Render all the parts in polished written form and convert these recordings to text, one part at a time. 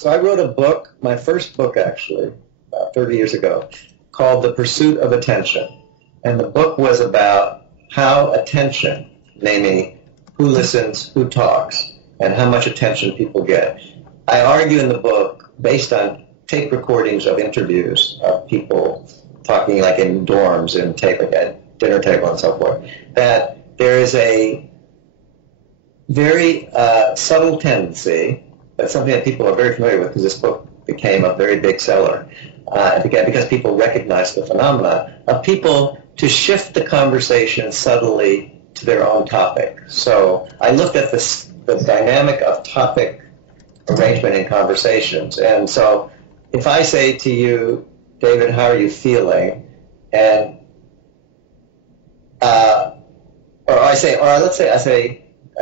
So I wrote a book, my first book actually, about 30 years ago, called The Pursuit of Attention. And the book was about how attention, namely who listens, who talks, and how much attention people get. I argue in the book, based on tape recordings of interviews of people talking like in dorms and tape at dinner table and so forth, that there is a very subtle tendency. That's something that people are very familiar with because this book became a very big seller. Because people recognize the phenomena of people to shift the conversation subtly to their own topic. So I looked at the dynamic of topic arrangement in conversations. And so if I say to you, David, how are you feeling? And let's say I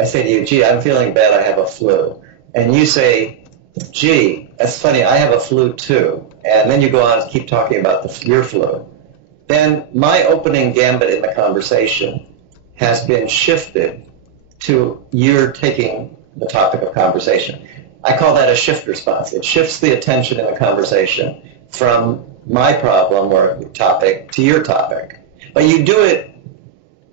say to you, gee, I'm feeling bad, I have a flu. And you say, gee, that's funny, I have a flu too. And then you go on and keep talking about your flu. Then my opening gambit in the conversation has been shifted to you're taking the topic of conversation. I call that a shift response. It shifts the attention in the conversation from my problem or topic to your topic. But you do it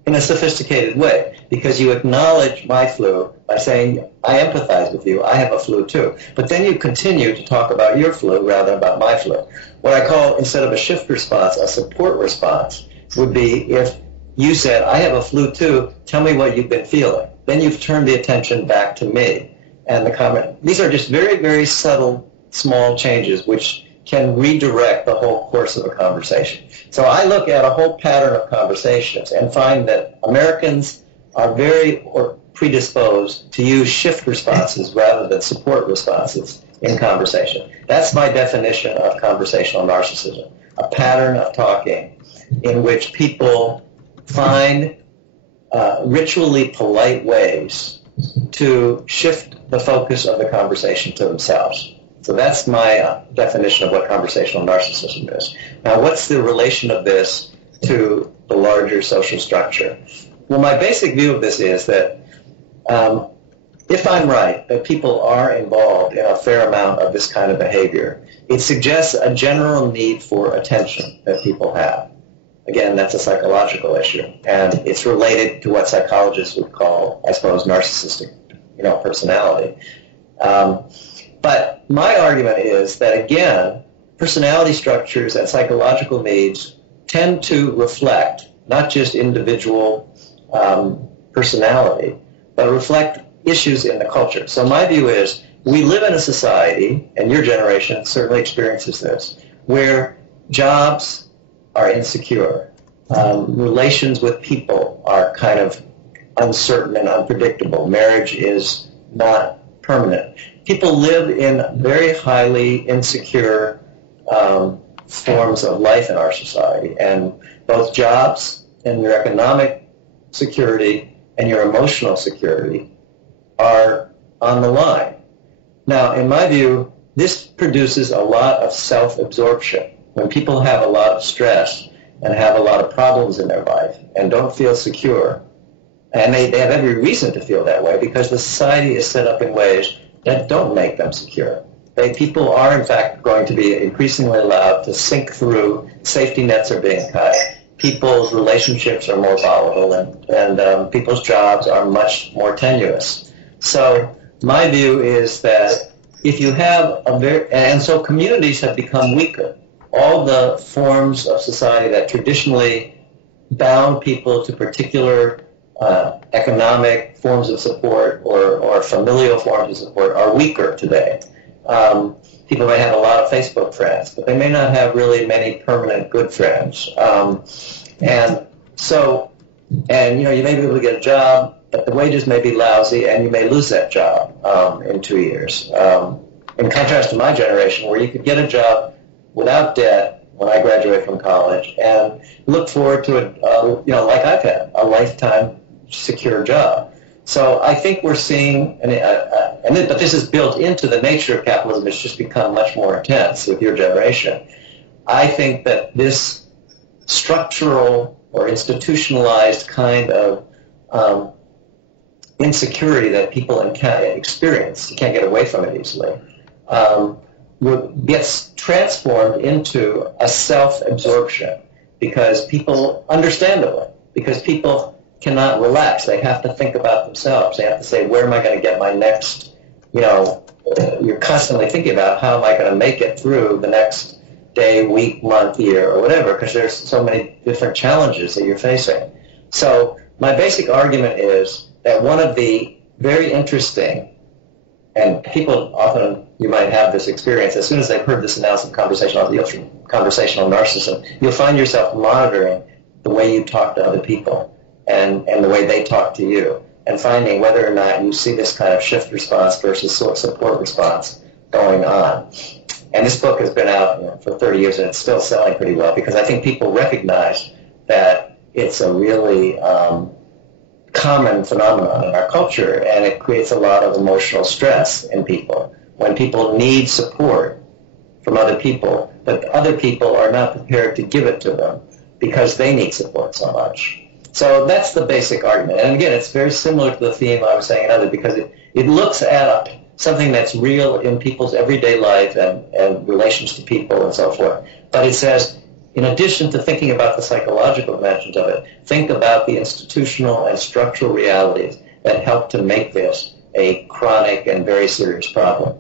in a sophisticated way because you acknowledge my flu by saying, I empathize with you, I have a flu too. But then you continue to talk about your flu rather than about my flu. What I call, instead of a shift response, a support response would be if you said, I have a flu too, tell me what you've been feeling. Then you've turned the attention back to me. And the comment, these are just very, very subtle, small changes which can redirect the whole course of a conversation. So I look at a whole pattern of conversations and find that Americans are very predisposed to use shift responses rather than support responses in conversation. That's my definition of conversational narcissism, a pattern of talking in which people find ritually polite ways to shift the focus of the conversation to themselves. So that's my definition of what conversational narcissism is. Now, what's the relation of this to the larger social structure? Well, my basic view of this is that if I'm right, that people are involved in a fair amount of this kind of behavior, it suggests a general need for attention that people have. Again, that's a psychological issue, and it's related to what psychologists would call, I suppose, narcissistic, personality. But my argument is that, again, personality structures and psychological needs tend to reflect not just individual personality, but reflect issues in the culture. So my view is we live in a society, and your generation certainly experiences this, where jobs are insecure. Relations with people are kind of uncertain and unpredictable. Marriage is not permanent. People live in very highly insecure forms of life in our society, and both jobs and your economic security and your emotional security are on the line. Now, in my view, this produces a lot of self-absorption. When people have a lot of stress and have a lot of problems in their life and don't feel secure, and they have every reason to feel that way because the society is set up in ways that don't make them secure. People are, in fact, going to be increasingly allowed to sink through. Safety nets are being cut. People's relationships are more volatile, and people's jobs are much more tenuous. So my view is that if you have so communities have become weaker. All the forms of society that traditionally bound people to particular economic forms of support or familial forms of support are weaker today. People may have a lot of Facebook friends, but they may not have really many permanent good friends. You may be able to get a job, but the wages may be lousy, and you may lose that job in 2 years. In contrast to my generation, where you could get a job without debt when I graduate from college and look forward to like I've had, a lifetime secure job. So I think we're seeing, but this is built into the nature of capitalism. It's just become much more intense with your generation. I think that this structural or institutionalized kind of insecurity that people experience, you can't get away from it easily, gets transformed into a self-absorption because people, understandably, because people cannot relax. They have to think about themselves. They have to say, where am I going to get my next, you're constantly thinking about how am I going to make it through the next day, week, month, year, or whatever, because there's so many different challenges that you're facing. So my basic argument is that one of the very interesting, and people often, you might have this experience, as soon as they've heard this announcement, conversational narcissism, you'll find yourself monitoring the way you talk to other people and the way they talk to you, and finding whether or not you see this kind of shift response versus support response going on. And this book has been out for 30 years, and it's still selling pretty well because I think people recognize that it's a really common phenomenon in our culture, and it creates a lot of emotional stress in people when people need support from other people, but other people are not prepared to give it to them because they need support so much. So that's the basic argument. And again, it's very similar to the theme I was saying earlier because it looks at something that's real in people's everyday life and relations to people and so forth. But it says, in addition to thinking about the psychological dimensions of it, think about the institutional and structural realities that help to make this a chronic and very serious problem.